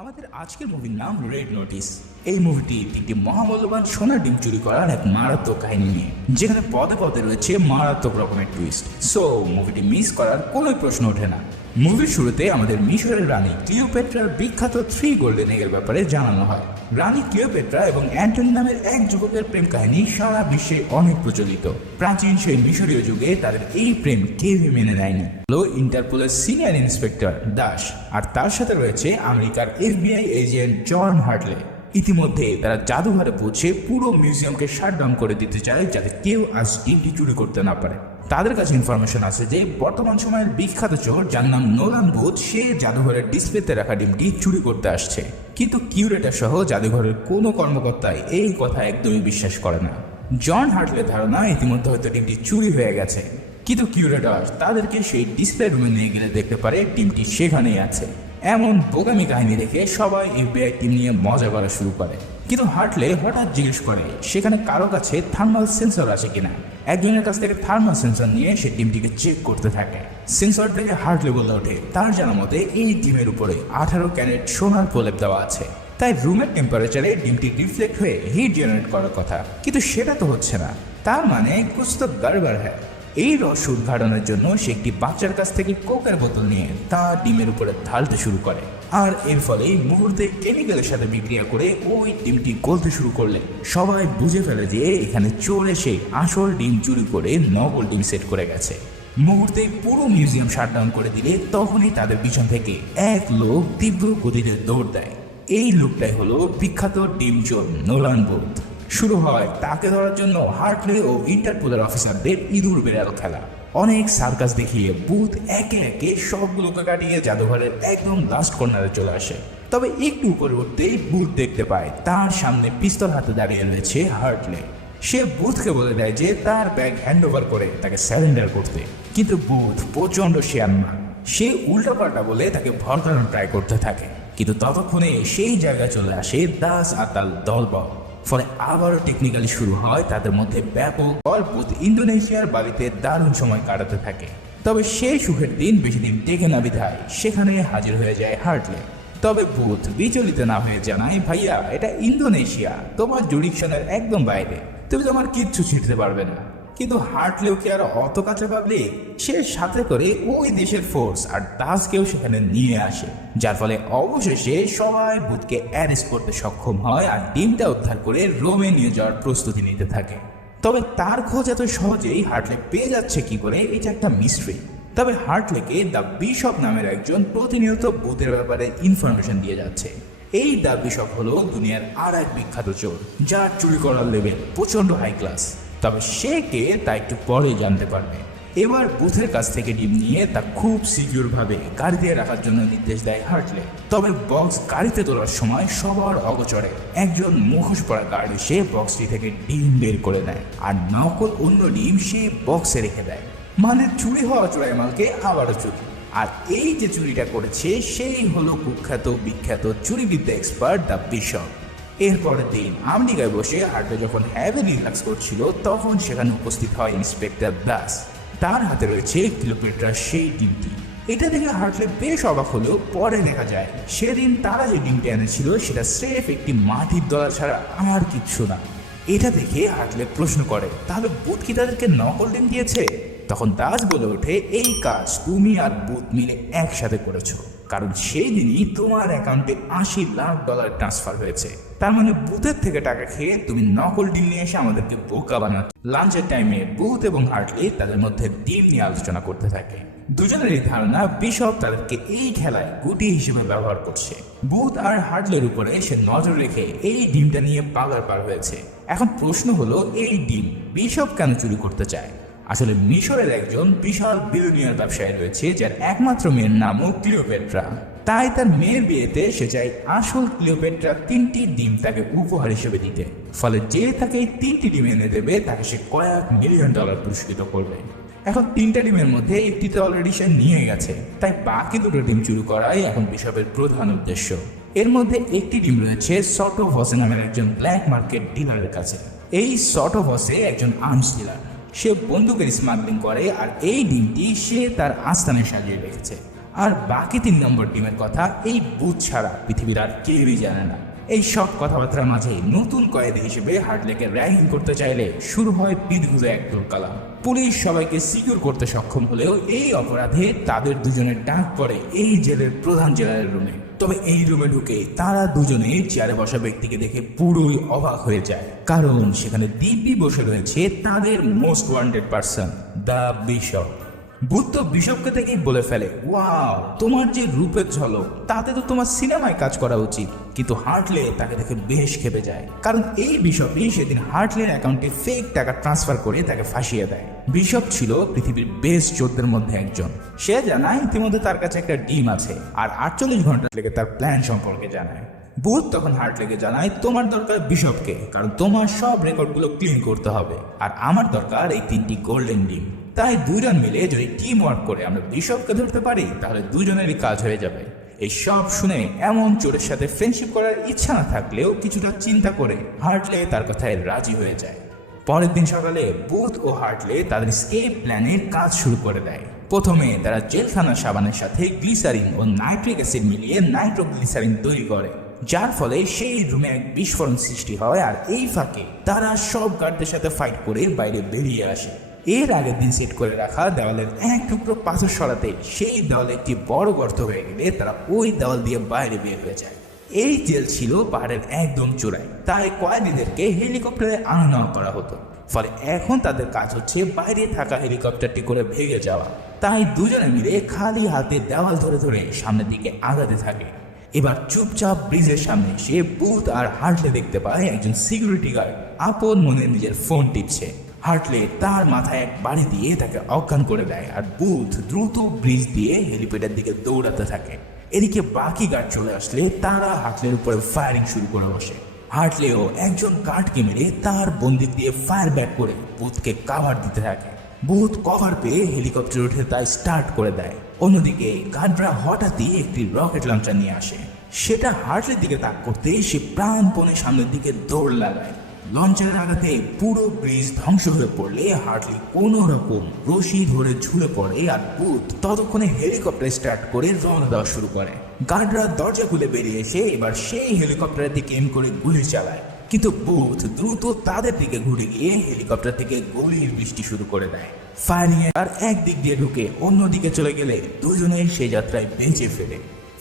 আমাদের আজকের মুভির নাম রেড নোটিস এই মুভিটি একটি মহামূল্যবান সোনার ডিম চুরি করার এক মারাত্মক কাহিনী নিয়ে, যেখানে পদে পদে রয়েছে মারাত্মক রকমের টুইস্ট সো মুভিটি মিস করার কোনো প্রশ্ন ওঠে না। মুভির শুরুতে আমাদের মিশরের রানী ক্লিওপেট্রার বিখ্যাত থ্রি গোল্ডেন এগের ব্যাপারে জানানো হয়। রানী ক্লিওপেট্রা এবং অ্যান্টনি নামের এক যুবকের প্রেম কাহিনী সারা বিশ্বে অনেক প্রচলিত। প্রাচীন সেই মিশরীয় যুগে তাদের এই প্রেম কেউই মেনে নেয়নি। হলো ইন্টারপোলের সিনিয়র ইন্সপেক্টর দাস, আর তার সাথে রয়েছে আমেরিকার এফবিআই এজেন্ট জন হার্টলে। ইতিমধ্যে তারা জাদুঘরে পৌঁছে পুরো মিউজিয়ামকে শাটডাউন করে দিতে চায় যাতে কেউ আজ ডিমটি চুরি করতে না পারে। তাদের কাছে ইনফরমেশন আছে যে বর্তমান সময়ের বিখ্যাত চোর, যার নাম নোলান বুথ সে জাদুঘরের ডিসপ্লেতে রাখা ডিমটি চুরি করতে আসছে। কিন্তু কিউরেটার সহ জাদুঘরের কোনো কর্মকর্তাই এই কথা একদমই বিশ্বাস করে না। জন হার্টলের ধারণা ইতিমধ্যে হয়তো ডিমটি চুরি হয়ে গেছে। কিন্তু কিউরেটর তাদেরকে সেই ডিসপ্লে রুমে নিয়ে গেলে দেখতে পারে টিমটি সেখানেই আছে। এমন বোকামি কাহিনী দেখে সবাই এফবিআই টিম নিয়ে মজা করা শুরু করে। কিন্তু হার্টলে হঠাৎ জিজ্ঞেস করে, সেখানে কারও কাছে থার্মাল সেন্সর আছে কিনা? একজনের কাছ থেকে থার্মাল সেন্সর নিয়ে সে টিমটিকে চেক করতে থাকে। সেন্সর থেকে হার্ট বলে ওঠে, তার জানা মতে এই টিমের উপরে আঠারো ক্যারেট সোনার প্রলেপ দেওয়া আছে। তাই রুমের টেম্পারেচারে ডিমটি রিফ্লেক্ট হয়ে হিট জেনারেট করার কথা। কিন্তু সেটা তো হচ্ছে না। তার মানে কুছ তো গড়বড় হ্যায় এই রহস্য উদ্ঘাটনের জন্য সে একটি বাচ্চার কাছ থেকে কোকের বোতল নিয়ে তা ডিমের উপরে ঢালতে শুরু করে। আর এর ফলে মুহূর্তে কেমিক্যালের সাথে বিক্রিয়া করে ওই ডিমটি গলতে শুরু করলে। সবাই বুঝে ফেলে যে এখানে চোর এসে আসল ডিম চুরি করে নকল ডিম সেট করে গেছে। মুহূর্তে পুরো মিউজিয়াম শাটডাউন করে দিলে তখনই তাদের পিছন থেকে এক লোক তীব্র গতিতে দৌড় দেয়। এই লোকটাই হলো বিখ্যাত ডিম চোর নোলান বোধ। শুরু হয় তাকে ধরার জন্য হার্টলে ও ইন্টারপোলের অফিসারদের ইঁদুর বেড়াল খেলা। অনেক সার্কাস দেখিয়ে বুথ একে একে সবগুলোকে কাটিয়ে জাদুঘরের একদম লাস্ট কর্নারে চলে আসে। তবে একটু উপরে উঠতেই বুথ দেখতে পায়, তার সামনে পিস্তল হাতে দাঁড়িয়ে রয়েছে হার্টলে সে বুথকে বলে দেয় যে তার ব্যাগ হ্যান্ড ওভার করে তাকে স্যারেন্ডার করতে। কিন্তু বুথ প্রচণ্ড শেয়ার না। সে উল্টাপাল্টা বলে তাকে ভরকানোর ট্রাই করতে থাকে। কিন্তু ততক্ষণে সেই জায়গায় চলে আসে দাস আর তার দলবল। ফলে আবারও টেকনিক্যালি শুরু হয় তাদের মধ্যে ব্যাপক অল্পুত ইন্দোনেশিয়ার বাড়িতে দারুণ সময় কাটাতে থাকে। তবে সেই সুখের দিন বেশি দিন টেকে না বিধায় সেখানে হাজির হয়ে যায় হার্টলে। তবে বুথ বিচলিত না হয়ে জানায়, ভাইয়া, এটা ইন্দোনেশিয়া। তোমার জুডিকশনের একদম বাইরে। তুমি তোমার কিচ্ছু ছিটতে পারবে না। কিন্তু হার্টলেও কি আর অত কাছে ভাবলে সে সাথে করে ওই দেশের ফোর্স আর দাসকেও সেখানে নিয়ে আসে, যার ফলে অবশেষে সবাই বুথকে অ্যারেস্ট করতে সক্ষম হয় আর টিমটা উদ্ধার করে রোমে নিয়ে যাওয়ার প্রস্তুতি নিতে থাকে। তবে তার খোঁজ এত সহজেই হার্টলে পেয়ে যাচ্ছে কি করে, এটা একটা মিস্ট্রি তবে হার্টলেকে দ্য বিশপ নামের একজন প্রতিনিয়ত বুথের ব্যাপারে ইনফরমেশন দিয়ে যাচ্ছে। এই দ্য বিশপ হলো দুনিয়ার আর এক বিখ্যাত চোর, যার চুরি করার লেভেল প্রচণ্ড হাই ক্লাস তবে সে কে তা একটু পরে জানতে পারবে। এবার বুথের কাছ থেকে ডিম নিয়ে তা খুব সিকিউর ভাবে গাড়ি দিয়ে রাখার জন্য নির্দেশ দেয় হার্টলে। তবে বক্স গাড়িতে তোলার সময় সবার অগচরে একজন মুখোশ পরা গার্ড এসে বক্সটি থেকে ডিম বের করে নেয় আর নকল অন্য ডিম সে বক্সে রেখে দেয়। মানে চুরি হওয়া চোরাই মালকে আবারও চুরি। আর এই যে চুরিটা করেছে, সেই হলো কুখ্যাত বিখ্যাত চুরিবিদ্যা এক্সপার্ট দ্য বিশপ। এরপরের দিন আমেরিকায় বসে হার্টে যখন হ্যাভে রিল্যাক্স করছিল, তখন সেখানে উপস্থিত হয় ইন্সপেক্টর দাস তার হাতে রয়েছে কিলোমিটার সেই ডিমটি। এটা দেখে হার্টলে বেশ অবাক হলেও পরে দেখা যায় সেদিন তারা যে ডিমটি এনেছিল, সেটা স্রেফ একটি মাটির দলা ছাড়া আর কিচ্ছু না। এটা দেখে হার্টলে প্রশ্ন করে, তাহলে বুথ কি তাদেরকে নকল ডিম দিয়েছে? তখন দাস বলে ওঠে, এই কাজ তুমি আর বুথ মিলে একসাথে করেছ। কারণ সেই দিনই তোমার অ্যাকাউন্টে আশি লাখ ডলার ট্রান্সফার হয়েছে। তার মানে বুথের থেকে টাকা খেয়ে তুমি নকল ডিম নিয়ে এসে আমাদেরকে বোকা বানাচ্ছ। লাঞ্চের টাইমে বুথ এবং হার্টলি তাদের মধ্যে ডিম নিয়ে আলোচনা করতে থাকে। দুজনেরই ধারণা বিশপ তাদেরকে এই খেলায় গুটি হিসেবে ব্যবহার করছে। বুথ আর হার্টলের উপরে সে নজর রেখে এই ডিমটা নিয়ে পাগার পার হয়েছে। এখন প্রশ্ন হলো, এই ডিম বিশপ কেন চুরি করতে চায়? আসলে মিশরের একজন বিশাল বিলিয়নিয়ার ব্যবসায়ী রয়েছে, যার একমাত্র মেয়ের নামও ক্লিওপেট্রা। তাই তার মেয়ের বিয়েতে সে চায় আসল ক্লিওপেট্রা তিনটি ডিম তাকে উপহার হিসেবে দিতে। ফলে যে তাকে এই তিনটি ডিম এনে দেবে, তাকে সে কয়েক মিলিয়ন ডলার পুরস্কৃত করবে। এখন তিনটা ডিমের মধ্যে একটিতে অলরেডি সে নিয়ে গেছে। তাই বাকি দুটো ডিম চুরি করাই এখন বিশপের প্রধান উদ্দেশ্য। এর মধ্যে একটি ডিম রয়েছে সটো ভসে নামের একজন ব্ল্যাক মার্কেট ডিলারের কাছে। এই সটো ভসে একজন আর্মস ডিলার সে বন্দুকের স্মাগলিং করে আর এই ডিমটি সে তার আস্তানে সাজিয়ে রেখেছে। আর বাকি তিন নম্বর ডিমের কথা, এই বুথ ছাড়া পৃথিবীর আর কেউই জানে না। এই সব কথাবার্তার মাঝে নতুন কয়েদি হিসেবে হার্টলেকে র্যাঙ্কিং করতে চাইলে শুরু হয় বিধুজে এক কালাম পুলিশ সবাইকে সিকিউর করতে সক্ষম হলেও এই অপরাধে তাদের দুজনের ডাক পড়ে এই জেলের প্রধান জেলারের রুমে। তবে এই রুমে ঢুকে তারা দুজনে চেয়ারে বসা ব্যক্তিকে দেখে পুরোই অবাক হয়ে যায়। কারণ সেখানে দিব্যি বসে রয়েছে তাদের most wanted person the bishop Buddha বিশপকে থেকেই বলে ফেলে, ওয়াও, তোমার যে রূপের ঝলক, তাতে তো তোমার সিনেমায় কাজ করা উচিত। কিন্তু হার্টলে তাকে দেখে বেশ খেপে যায়। কারণ এই বিশপই সেদিন হার্টলের অ্যাকাউন্টে ফেক টাকা ট্রান্সফার করে তাকে ফাঁসিয়ে দেয়। বিশপ ছিল পৃথিবীর বেস্ট চোদ্দের মধ্যে একজন। সে জানায় ইতিমধ্যে তার কাছে একটা ডিম আছে আর আটচল্লিশ ঘণ্টা লেগে তার প্ল্যান সম্পর্কে জানায়। বুথ তখন হার্ট লেগে জানায়, তোমার দরকার বিশপকে, কারণ তোমার সব রেকর্ডগুলো ক্লিন করতে হবে। আর আমার দরকার এই তিনটি গোল্ডেন ডিম। তাই দুজন মিলে যদি টিম ওয়ার্ক করে আমরা বিশপকে ধরতে পারি, তাহলে দুজনেরই কাজ হয়ে যাবে। এই সব শুনে এমন চোরের সাথে ফ্রেন্ডশিপ করার ইচ্ছা না থাকলেও কিছুটা চিন্তা করে হার্টলে তার কথায় রাজি হয়ে যায়। পরের দিন সকালে বুথ ও হার্টলে তাদের স্কেপ প্ল্যানের কাজ শুরু করে দেয়। প্রথমে তারা জেলখানা সাবানের সাথে গ্লিসারিন ও নাইট্রিক অ্যাসিড মিলিয়ে নাইট্রোগ্লিসারিন তৈরি করে, যার ফলে সেই রুমে এক বিস্ফোরণ সৃষ্টি হয় আর এই ফাঁকে তারা সব গার্ডদের সাথে ফাইট করে বাইরে বেরিয়ে আসে। এর আগের দিন সেট করে রাখা দেওয়ালের এক টুকরো পাথর সরাতে সেই দেওয়ালে একটি বড় গর্ত হয়ে গেলে তারা ওই দেওয়াল দিয়ে বাইরে বের হয়ে যায়। এই জেল ছিল পাহাড়ের একদম চূড়ায়। তাই কয়েদিদেরকে হেলিকপ্টারে আনা নেওয়া করা হতো। ফলে এখন তাদের কাজ হচ্ছে বাইরে থাকা হেলিকপ্টারটি করে ভেঙে যাওয়া। তাই দুজনে মিলে খালি হাতে দেওয়াল ধরে ধরে সামনের দিকে আগাতে থাকে। এবার চুপচাপ ব্রিজের সামনে সে বুথ আর হার্টলে দেখতে পায় একজন সিকিউরিটি গার্ড আপন মনে নিজের ফোন টিপছে। হার্টলে তার মাথায় এক বাড়ি দিয়ে তাকে অজ্ঞান করে দেয় আর বুথ দ্রুত ব্রিজ দিয়ে হেলিপ্যাডের দিকে দৌড়াতে থাকে। এদিকে বাকি গার্ড চলে আসলে তারা হার্টলের উপরে ফায়ারিং শুরু করে বসে। হার্টলেও একজন গার্ডকে মেরে তার বন্দুক দিয়ে ফায়ার ব্যাক করে বুথকে কাভার দিতে থাকে। বুথ কভার পেয়ে হেলিকপ্টার উঠে তাই স্টার্ট করে দেয়। অন্যদিকে গার্ডরা হঠাৎই একটি রকেট লঞ্চার নিয়ে আসে। সেটা হার্টলের দিকে তাক করতে সে প্রাণপণে সামনের দিকে দৌড় লাগায়। লঞ্চের আঘাতে পুরো ব্রিজ ধ্বংস হয়ে পড়লে হার্টলি কোনো রকম রশি ধরে ঝুলে পড়ে আর বুথ ততক্ষণে হেলিকপ্টার স্টার্ট করে রওনা দেওয়া শুরু করে। গার্ডরা দরজা খুলে বেরিয়ে এসে এবার সেই হেলিকপ্টারের দিকে এম করে গুলি চালায়। কিন্তু বুথ দ্রুত তাদের দিকে ঘুরে গিয়ে হেলিকপ্টার থেকে গুলির বৃষ্টি শুরু করে দেয়। ফায়ারিং আর একদিক দিয়ে ঢুকে অন্যদিকে চলে গেলে দুজনেই সেই যাত্রায় বেঁচে ফেলে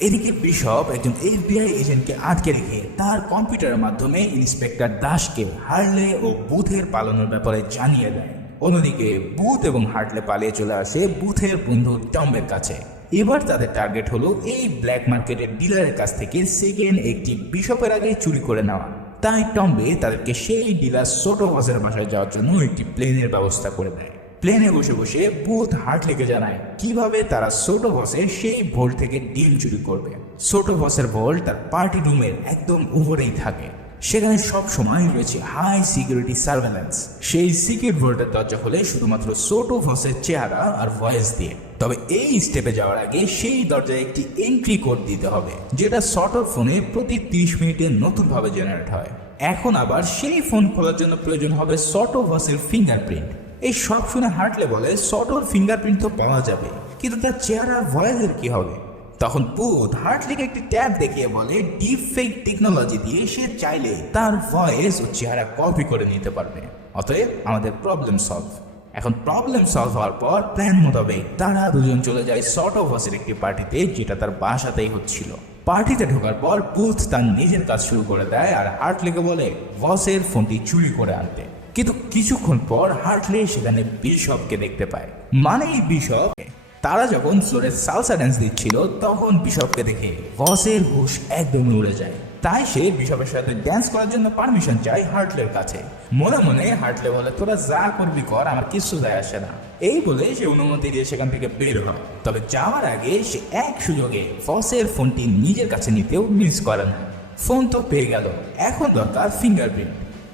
এদিকে বিশপ একজন এফবিআই এজেন্টকে আটকে রেখে তার কম্পিউটারের মাধ্যমে ইন্সপেক্টর দাসকে হার্লে ও বুথের পালানোর ব্যাপারে জানিয়ে দেয়। অন্যদিকে বুথ এবং হার্টলে পালিয়ে চলে আসে বুথের বন্ধু টম্বের কাছে। এবার তাদের টার্গেট হলো এই ব্ল্যাক মার্কেটের ডিলারের কাছ থেকে সেকেন্ড একটি বিশপের আগে চুরি করে নেওয়া। তাই টম্বে তাদেরকে সেই ডিলার ছোটো বসের বাসায় যাওয়ার জন্য একটি প্লেনের ব্যবস্থা করে দেয়। প্লেনে বসে বসে হার্ট লেগে জানায়, কীভাবে তারা ছোট বসের সেই ভোল থেকে ডিল চুরি করবে। ছোট বসের ভোল তার পার্টি রুমের একদম উপরেই থাকে। সেখানে সব সময় রয়েছে হাই সিকিউরিটি সার্ভেলেন্স সেই সিক্রেট ভোল্টের দরজা হলে শুধুমাত্র ছোট বসের চেহারা আর ভয়েস দিয়ে। তবে এই স্টেপে যাওয়ার আগে সেই দরজায় একটি এন্ট্রি কোড দিতে হবে, যেটা শর্টর ফোনে প্রতি তিরিশ মিনিটে নতুনভাবে জেনারেট হয়। এখন আবার সেই ফোন খোলার জন্য প্রয়োজন হবে শর্ট ভসের ফিঙ্গারপ্রিন্ট এই সব শুনে হাঁটলে বলে শর্টর ফিঙ্গারপ্রিন্ট তো পাওয়া যাবে, কিন্তু তার চেহারা ভয়েসের কি হবে? তখন বুধ হার্টলিকে একটি ট্যাব দেখিয়ে বলে ডিপ ফেক টেকনোলজি দিয়ে সে চাইলে তার ভয়েস ও চেহারা কপি করে নিতে পারবে। অতএব আমাদের প্রবলেম সলভ এখন প্রবলেম সলভ হওয়ার পর প্ল্যান মোতাবেক তারা দুজন চলে যায় শর্ট হাউসের একটি পার্টিতে যেটা তার বাসাতেই হচ্ছিল। পার্টিতে ঢোকার পর বুথ তার নিজের কাজ শুরু করে দেয় আর হার্টলিকে বলে বসের ফোনটি চুরি করে আনতে। কিন্তু কিছুক্ষণ পর হার্টলে সেখানে বিশপকে দেখতে পায়। মানে এই বিশপ, তারা যখন জোরে সালসা ড্যান্স দিচ্ছিল, তখন বিশপকে দেখে বসের হুশ একদম উড়ে যায়। তাই সে বিশপের সাথে ড্যান্স করার জন্য পারমিশন চায় হার্টলের কাছে। মনে মনে হার্টলে বলে, তোরা যা করবি কর, আমার কিছু যায় আসে না। এই বলে সে অনুমতি দিয়ে সেখান থেকে বের হয়। তবে যাওয়ার আগে সে এক সুযোগে ফসের ফোনটি নিজের কাছে নিতেও মিস করে না। ফোন তো পেয়ে গেল। এখন দরকার ফিঙ্গারপ্রিন্ট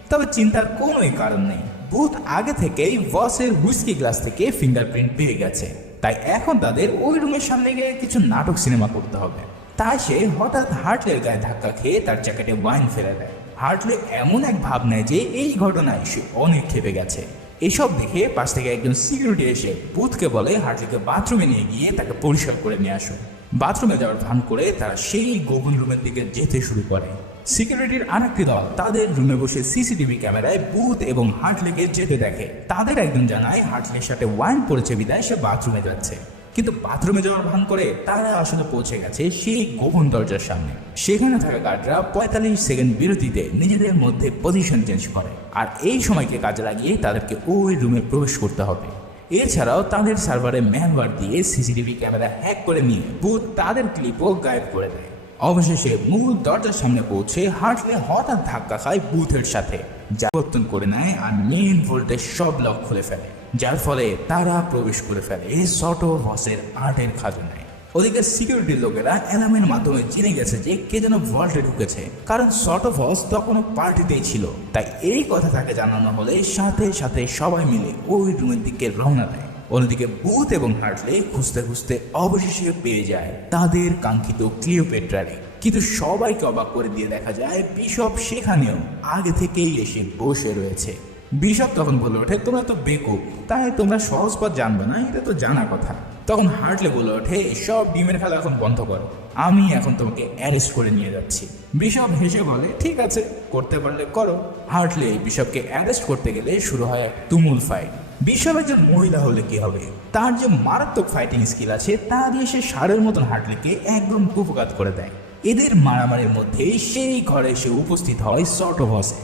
তবে চিন্তার কোনোই কারণ নেই। বুথ আগে থেকেই বসের হুইস্কি গ্লাস থেকে ফিঙ্গারপ্রিন্ট পেয়ে গেছে। তাই এখন তাদের ওই রুমের সামনে গিয়ে কিছু নাটক সিনেমা করতে হবে। তাই সে হঠাৎ হার্টলের গায়ে ধাক্কা খেয়ে তার জ্যাকেটে ওয়াইন ফেলে দেয়। হার্টলে এমন এক ভাব নেয় যে এই ঘটনায় সে অনেক খেপে গেছে। এসব দেখে পাশ থেকে একজন সিকিউরিটি এসে বুথকে বলে, হার্টলিকে বাথরুমে নিয়ে গিয়ে তাকে পরিষ্কার করে নিয়ে আসো। বাথরুমে যাওয়ার ভান করে তারা সেই গোপন রুমের দিকে যেতে শুরু করে। সিকিউরিটির আরেকটি দল, তাদের রুমে বসে সিসিটিভি ক্যামেরায় বুথ এবং হার্টলিকে যেতে দেখে। তাদের একজন জানায়, হার্টলির সাথে ওয়াইন পড়েছে বিদায়, সে বাথরুমে যাচ্ছে। কিন্তু বাথরুমে যাওয়ার ভান করে তারা আসলে পৌঁছে গেছে সেই গোপন দরজার সামনে। সেখানে থাকা গার্ডরা পঁয়তাল্লিশ সেকেন্ড বিরতিতে নিজেদের মধ্যে পজিশন চেঞ্জ করে। আর এই সময়কে কাজে লাগিয়ে তাদেরকে ওই রুমে প্রবেশ করতে হবে। এছাড়াও তাদের সার্ভারে ম্যানওয়ার দিয়ে সিসিটিভি ক্যামেরা হ্যাক করে নিয়ে বুথ তাদের ক্লিপও গায়েব করে দেয়। অবশেষে মূল দরজার সামনে পৌঁছে হার্টলে হঠাৎ ধাক্কা খায় বুথের সাথে, যা পরিবর্তন করে নেয় আর মেইন ভোল্টেজ সব লক খুলে ফেলে, যার ফলে তারা প্রবেশ করে ফেলে সটো হসের আর্টের খাজনায়। ওদিকে সিকিউরিটির লোকেরা অ্যালার্মের মাধ্যমে জেনে গেছে যে কে যেন ভল্টে ঢুকেছে, কারণ শর্ট অফ হস তখনও পার্টিতেই ছিল। তাই এই কথা তাকে জানানো হলে সাথে সাথে সবাই মিলে ওই রুমের দিকে রওনা দেয়। অন্যদিকে বুথ এবং হার্টলে খুঁজতে খুঁজতে অবশেষে পেয়ে যায় তাদের কাঙ্ক্ষিত ক্লিওপেট্রারে। কিন্তু সবাইকে অবাক করে দিয়ে দেখা যায় বিশপ সেখানেও আগে থেকেই এসে বসে রয়েছে। বিশপ তখন বলে ওঠে, তোমরা তো বেকুব তাই তোমরা সহজ পথ জানবে না, এটা তো জানা কথা। তখন হার্টলে বলে ওঠে সব ডিমের খেলা এখন বন্ধ করো, আমি এখন তোমাকে অ্যারেস্ট করে নিয়ে যাচ্ছি। বিশপ হেসে বলে, ঠিক আছে, করতে পারলে করো। হার্টলে বিশপকে অ্যারেস্ট করতে গেলে শুরু হয় এক তুমুল ফাইট। বিশপ একজন মহিলা হলে কি হবে? তার যে মারাত্মক ফাইটিং স্কিল আছে, তা দিয়ে সে ষাঁড়ের মতন হার্টলেকে একদম কুপকাত করে দেয়। এদের মারামারির মধ্যে সেই ঘরে সে উপস্থিত হয় সর্ট অফ হসে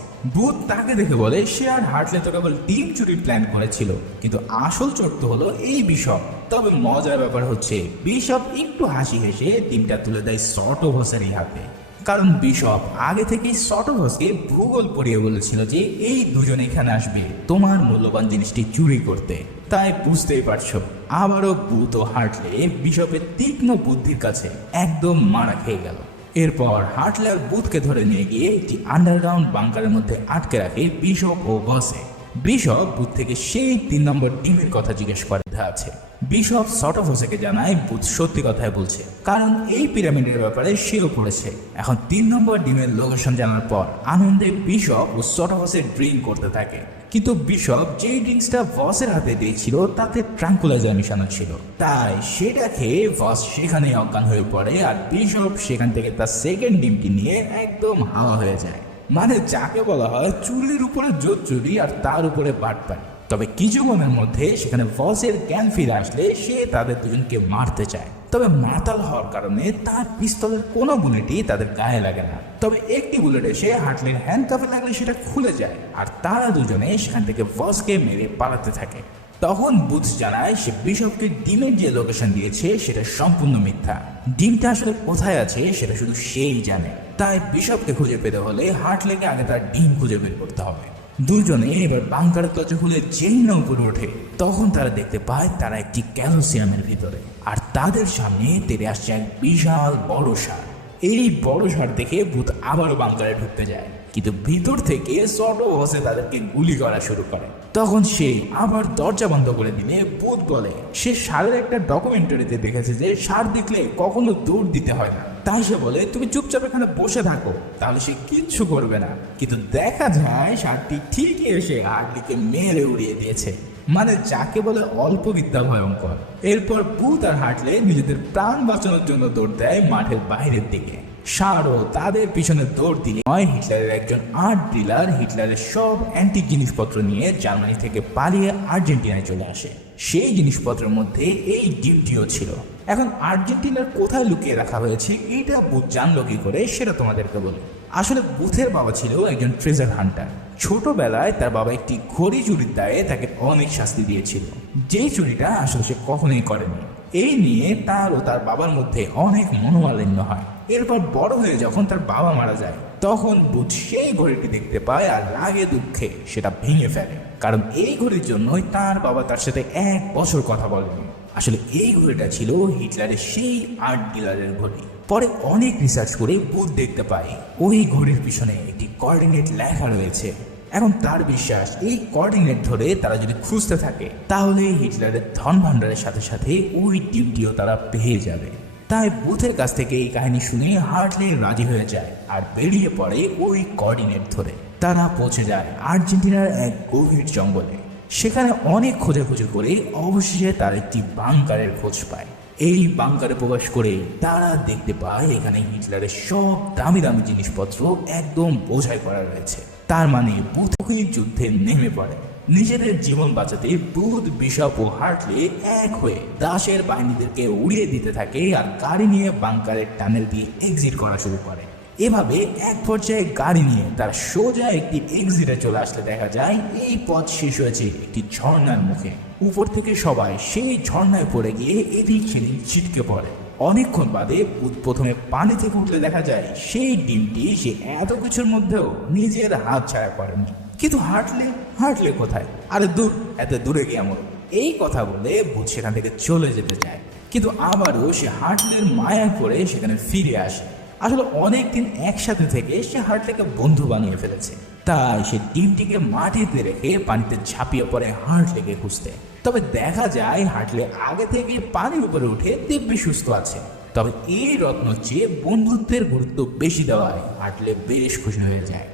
তাকে দেখে বলে, সে আর হাঁটলে তো কেবল ডিম চুরির প্ল্যান করেছিল। কিন্তু আসল চোট হলো এই বিশপ। তবে মজার ব্যাপার হচ্ছে, বিশপ একটু হাসি হেসে টিমটা তুলে দেয় সর্ট অফ হসেরই হাতে। কারণ বিশপ আগে থেকেই হসকে ভূগোল পড়িয়ে বলেছিল যে এই দুজন এখানে আসবে তোমার মূল্যবান জিনিসটি চুরি করতে। তাই বুঝতেই পারছ, আবারও ও হার্টলে বিশপের তীক্ষ্ণ বুদ্ধির কাছে একদম মারা খেয়ে গেল। এরপর হার্টলার বুথকে ধরে নিয়ে গিয়ে একটি আন্ডারগ্রাউন্ড বাংকারের মধ্যে আটকে রাখে বিশপ ও বসে। বিশপ বুথ থেকে সেই তিন নম্বর টিমের কথা জিজ্ঞেস করে আছে বিশপ হোসেকে জানায় বুথ সত্যি কথাই বলছে। কারণ এই পিরামিডের ব্যাপারে সেও পড়েছে। এখন তিন নম্বর ডিমের লোকেশন জানার পর আনন্দে বিশপ ও হোসে ড্রিঙ্ক করতে থাকে। কিন্তু বিশপ যেই ড্রিঙ্কসটা বসের হাতে দিয়েছিল, তাতে ট্রাঙ্কুলাইজার মিশানো ছিল। তাই সেটা খেয়ে বস সেখানে অজ্ঞান হয়ে পড়ে আর বিশপ সেখান থেকে তার সেকেন্ড ডিমটি নিয়ে একদম হাওয়া হয়ে যায়। মানে যাকে বলা হয় চুলের উপরে জোর চুরি আর তার উপরে বাটপানি তবে কিছুক্ষণের মধ্যে সেখানে বসের জ্ঞান ফিরে আসলে সে তাদের দুজনকে মারতে চায়। তবে মাতাল হওয়ার কারণে তার পিস্তলের কোনো বুলেটই তাদের গায়ে লাগে না। তবে একটি বুলেট এসে হাটলের হ্যান্ডকাফে লাগলে সেটা খুলে যায় আর তারা দুজনে সেখান থেকে বসকে মেরে পালাতে থাকে। তখন বুথ জানায় সে বিশপকে ডিমের যে লোকেশন দিয়েছে সেটা সম্পূর্ণ মিথ্যা। ডিমটা আসলে কোথায় আছে সেটা শুধু সেই জানে। তাই বিশপকে খুঁজে পেতে হলে হার্ট লেগে আগে তার ডিম খুঁজে বের করতে হবে। দুজনে এবার বাংকারের দরজা খুলে যেই না উপরে ওঠে। তখন তারা দেখতে পায় তারা একটি ক্যালসিয়ামের ভিতরে। আর তাদের সামনে তেড়ে আসছে এক বিশাল বড় সার। এই বড় সার দেখে ভূত আবারও বাংকারে ঢুকতে যায়। কিন্তু ভিতর থেকে সটো হসে তাদেরকে গুলি করা শুরু করে। তখন সে আবার দরজা বন্ধ করে দিলে ভূত বলে, সে সারের একটা ডকুমেন্টারিতে দেখেছে যে সার দেখলে কখনো দৌড় দিতে হয় না। তাই সে বলে, তুমি চুপচাপ এখানে বসে থাকো, তাহলে সে কিচ্ছু করবে না। কিন্তু দেখা যায় ষাঁড়টি ঠিকই এসে হার্টলিকে মেরে উড়িয়ে দিয়েছে। মানে যাকে বলে অল্প বিদ্যা ভয়ঙ্কর। এরপর ভূত আর হাঁটলে নিজেদের প্রাণ বাঁচানোর জন্য দৌড় দেয় মাঠের বাইরের দিকে। সারও তাদের পিছনে দৌড় দিলে নয় হিটলারের একজন আর্ট ডিলার হিটলারের সব অ্যান্টিক জিনিসপত্র নিয়ে জার্মানি থেকে পালিয়ে আর্জেন্টিনায় চলে আসে। সেই জিনিসপত্রের মধ্যে এই ডিউটিও ছিল। এখন আর্জেন্টিনার কোথায় লুকিয়ে রাখা হয়েছে এটা বুথ জানলো কি করে, সেটা তোমাদেরকে বলি। আসলে বুথের বাবা ছিল একজন ট্রেজার হান্টার ছোটবেলায় তার বাবা একটি ঘড়ি চুরির দায়ে তাকে অনেক শাস্তি দিয়েছিল। যেই চুরিটা আসলে সে কখনোই করেনি। এই নিয়ে তার ও তার বাবার মধ্যে অনেক মনোমালিন্য হয়। এরপর বড় হয়ে যখন তার বাবা মারা যায়, তখন বুধ সেই ঘড়িটি দেখতে পায় আর রাগে দুঃখে সেটা ভেঙে ফেলে। কারণ এই ঘড়ির জন্যই তার বাবা তার সাথে এক বছর কথা বলেনি। আসলে এই ঘড়িটা ছিল হিটলারের সেই আর্ট ডিলারের ঘড়ি পরে অনেক রিসার্চ করে বুধ দেখতে পায় ওই ঘড়ির পিছনে একটি কোঅর্ডিনেট লেখা রয়েছে। এখন তার বিশ্বাস, এই কোঅর্ডিনেট ধরে তারা যদি খুঁজতে থাকে, তাহলে হিটলারের ধন ভাণ্ডারের সাথে সাথে ওই ডিউটিও তারা পেয়ে যাবে। তাই বুথের কাছ থেকে এই কাহিনী শুনে হার্টলে রাজি হয়ে যায় আর বেরিয়ে পড়ে ওই কোঅর্ডিনেট ধরে। তারা পৌঁছে যায় আর্জেন্টিনার এক গভীর জঙ্গলে। সেখানে অনেক খোঁজাখুঁজি করে অবশেষে তার একটি বাংকারের খোঁজ পায়। এই বাংকারে প্রবেশ করে তারা দেখতে পায়, এখানে হিটলারের সব দামি দামি জিনিসপত্র একদম বোঝাই করা রয়েছে। তার মানে বুথই যুদ্ধে নেমে পড়ে। নিজেদের জীবন বাঁচাতে বুধ, বিশপ ও হার্টলে এক হয়ে দাসের বাহিনীদেরকে উড়িয়ে দিতে থাকে আর গাড়ি নিয়ে বাংকারের টানেল দিয়ে এক্সিট করা শুরু করে। এভাবে এক পর্যায়ে গাড়ি নিয়ে তার সোজা একটি এক্সিটে চলে আসলে দেখা যায়, এই পথ শেষ হয়েছে একটি ঝর্ণার মুখে। উপর থেকে সবাই সেই ঝর্ণায় পড়ে গিয়ে এদিক সেদিক ছিটকে পড়ে। অনেকক্ষণ বাদে প্রথমে পানি থেকে উঠলে দেখা যায়, সেই ডিমটি সে এত কিছুর মধ্যেও নিজের হাত ছাড়া করেনি। কিন্তু হাঁটলে হাঁটলে কোথায়? আরে দূর, এত দূরে গিয়ে আমার। এই কথা বলে ভূত সেখান থেকে চলে যেতে চায়। কিন্তু আবারও সে হার্টলের মায়া করে সেখানে ফিরে আসে। আসলে অনেকদিন একসাথে থেকে সে হার্টলেকে বন্ধু বানিয়ে ফেলেছে। তাই সে ডিমটিকে মাটিতে রেখে পানিতে ঝাঁপিয়ে পড়ে হার্টলেকে খুঁজতে। তবে দেখা যায় হার্টলে আগে থেকে পানির উপরে উঠে দিব্যি সুস্থ আছে। তবে এই রত্ন চেয়ে বন্ধুত্বের গুরুত্ব বেশি দেওয়ায় হার্টলে বেশ খুশি হয়ে যায়।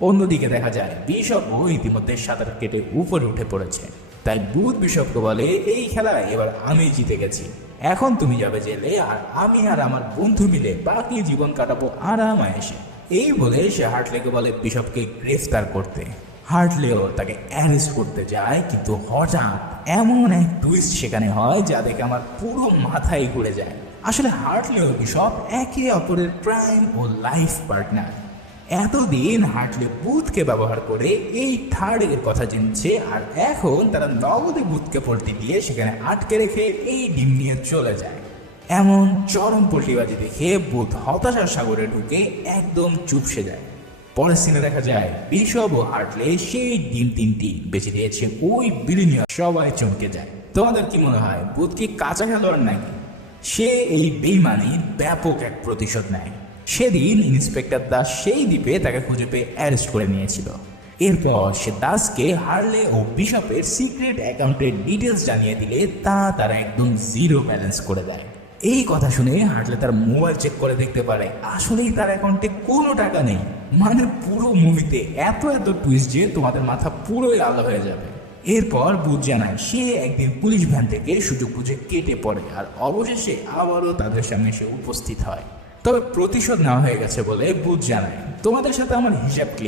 অন্যদিকে দেখা যায় বিশপও ইতিমধ্যে সাঁতার কেটে উপরে উঠে পড়েছে। তাই বুধ বিশপকে বলে, এই খেলায় এবার আমি জিতে গেছি। এখন তুমি যাবে জেলে আর আমি আর আমার বন্ধু মিলে বাকি জীবন কাটাবো আরাম এসে এই বলে সে হার্টলেকে বলে বিশপকে গ্রেফতার করতে। হার্টলেও তাকে অ্যারেস্ট করতে যায়, কিন্তু হঠাৎ এমন এক টুইস্ট সেখানে হয় যা দেখে আমার পুরো মাথায় ঘুরে যায়। আসলে হার্টলেও বিশপ একে অপরের প্রাইম ও লাইফ পার্টনার এতদিন হার্টলে বুথকে ব্যবহার করে এই থার্ডের কথা চিনছে, আর এখন তারা নগদে বুথকে পল্টি দিয়ে সেখানে আটকে রেখে এই ডিম নিয়ে চলে যায়। এমন চরম পল্টিবাজি দেখে বুথ হতাশার সাগরে ঢুকে একদম চুপসে যায়। পরের সিনে দেখা যায় বিশব ও হার্টলে সেই ডিম তিনটি বেঁচে দিয়েছে, ওই বিলিনিয়া সবাই চমকে যায়। তোমাদের কি মনে হয় বুথ কি কাঁচা খেলোয়াড় নাকি? সে এই বেইমানির ব্যাপক এক প্রতিশোধ নেয়। সেদিন ইন্সপেক্টর দাস সেই দ্বীপে তাকে খুঁজে পেয়ে অ্যারেস্ট করে নিয়েছিল। এরপর সে দাসকে হারলে ও বিশপের সিক্রেট অ্যাকাউন্টের ডিটেলস জানিয়ে দিলে তা তারা একদম জিরো ব্যালেন্স করে দেয়। এই কথা শুনে হার্টলে তার মোবাইল চেক করে দেখতে পারে, আসলেই তার অ্যাকাউন্টে কোনো টাকা নেই। মানে পুরো মুভিতে এত এত টুইস্ট যে তোমাদের মাথা পুরোই আলাদা হয়ে যাবে। এরপর বুধ জানায়, সে একদিন পুলিশ ভ্যান থেকে সুযোগ বুঝে কেটে পড়ে আর অবশেষে আবারও তাদের সামনে সে উপস্থিত হয়। তবে প্রতিশোধ নেওয়া হয়ে গেছে বলে বুধ জানায়। তোমাদের সাথে আমার হিসাব ক্লিয়ার